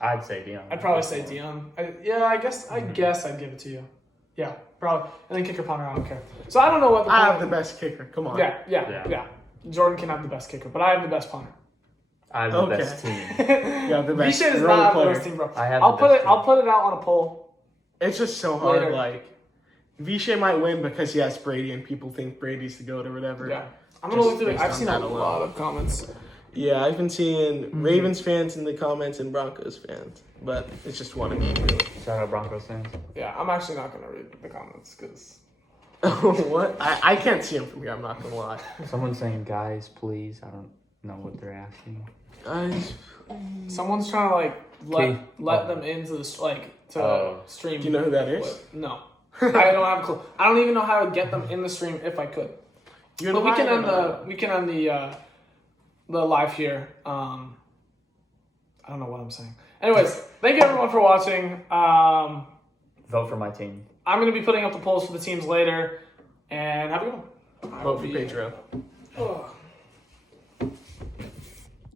I'd say Dion. I'd probably say Dion. I guess I'd give it to you. Yeah, probably. And then kicker punter, I don't care. So I don't know what the I point. have the best kicker. Come on. Yeah. Jordan can have the best kicker, but I have the best punter. I have the Okay. best team. You have the best Vishay does role not have the player. best team, bro. I have I'll the put best it. I'll team. put it out on a poll. It's just so hard. Later. Like, Vishay might win because he has Brady and people think Brady's the GOAT or whatever. Yeah, I'm gonna Just look through it. based I've on seen a that alone. lot of comments. Yeah, I've been seeing Ravens fans in the comments and Broncos fans, but it's just one of each, really. Shout out Broncos fans. Yeah, I'm actually not gonna read the comments because What? I can't see him from here. I'm not gonna lie. Someone's saying, "Guys, please." I don't know what they're asking. Guys, someone's trying to like let them into the stream. do you know who that is? No, I don't have a clue. I don't even know how I would get them in the stream if I could. You're But we can lying end or the live here. I don't know what I'm saying. Anyways, thank you everyone for watching. Vote for my team. I'm gonna be putting up the polls for the teams later, and have a good one. not? Vote for Pedro. Ugh.